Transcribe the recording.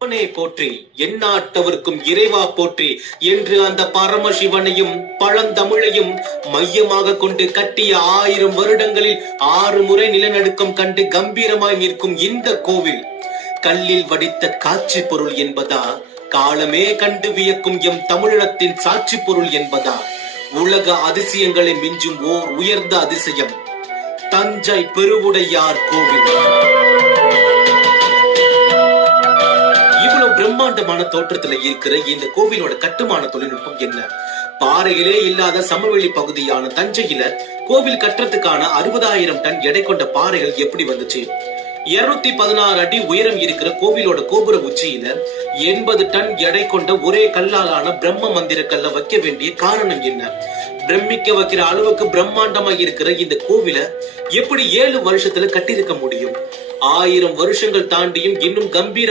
அவனே போற்றி எந்நாட்டவர்க்கும் இறைவா போற்றி என்று அந்த பரமசிவனையும் பழந்தமிழையும் மையமாக கொண்டு கட்டிய 1000 வருடங்களில் 6 முறை நிலநடுக்கம் கண்டு கம்பீரமாய் நிற்கும் இந்த கோவில் கல்லில் வடித்த காட்சி பொருள் என்பதா, காலமே கண்டு வியக்கும் எம் தமிழினத்தின் சாட்சி பொருள் என்பதா, உலக அதிசயங்களை மிஞ்சும் ஓர் உயர்ந்த அதிசயம் தஞ்சை பெருவுடையார் கோவில். பிரம்மாண்டமான தோற்றத்துல இருக்கிற இந்த கோவிலோட கட்டுமான தொழில்நுட்பம் என்ன? பாறையிலே இல்லாத சமவெளி பகுதியான தஞ்சையில கோவில் கட்டுறதுக்கான 60,000 டன் எடை கொண்ட பாறைகள் எப்படி வந்துச்சு? 216 அடி உயரம் இருக்கிற கோவிலோட கோபுர உச்சியில 80 டன் எடை கொண்ட ஒரே கல்லாலான பிரம்ம மந்திர கல்ல வைக்க வேண்டிய காரணம் என்ன? பிரமிக்க வைக்கிற அளவுக்கு பிரம்மாண்டமா இருக்கிற இந்த கோவிலை எப்படி 7 வருஷத்துல கட்டியிருக்க முடியும்? 1000 வருஷங்கள் தாண்டியும் இன்னும் கம்பீர